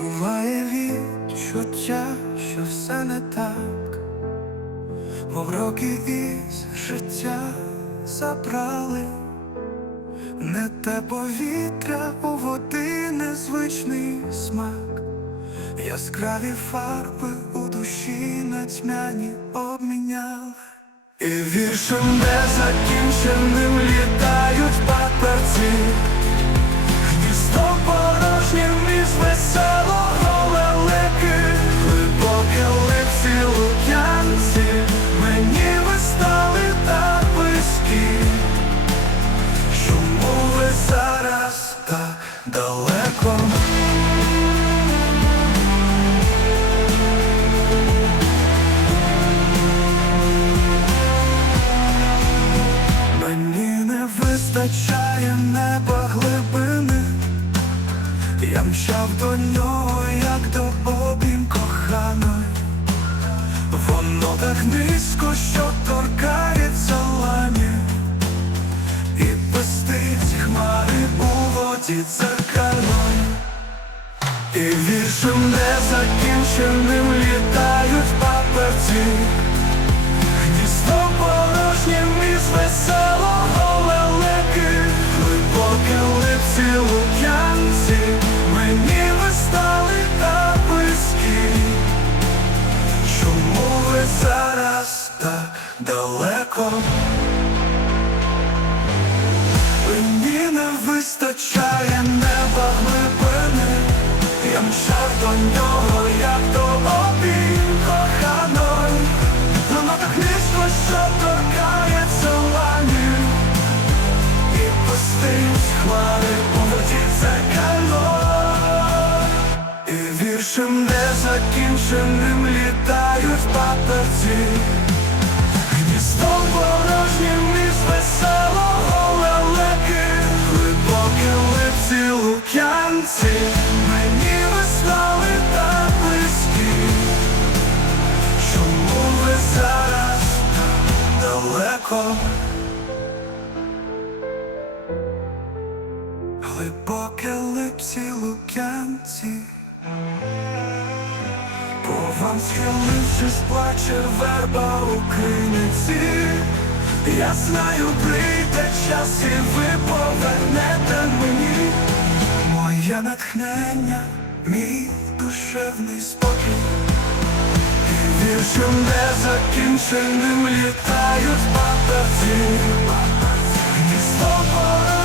Буває відчуття, що все не так, мов роки із життя забрали, не те повітря у води незвичний смак, яскраві фарби у душі на тьмяні обміняли. І віршем незакінченим літають вистачає неба глибини, я мчав до нього, як до обійм коханої. Воно так низько, що торкається лані, і пестить хмари у воді дзеркальної. І віршем незакінченим літають паперці. Липці лук'янці Мені ви стали близькі Чому ви зараз так далеко? Мені не вистачає неба глибини. Я мчав до нього, віршем незакінченим літають паперці. Гніздо порожнє між веселого лелеки. Глибокі лиці лук'янці. Мені ви стали так близькі. Чому ви зараз так далеко? Глибоке липці лук'янці По вам схилившись, плаче верба у криниці. Я знаю, прийде час і ви повернете мені. Моє натхнення, мій душевний спокій. І віршем незакінченим літають Гніздо пора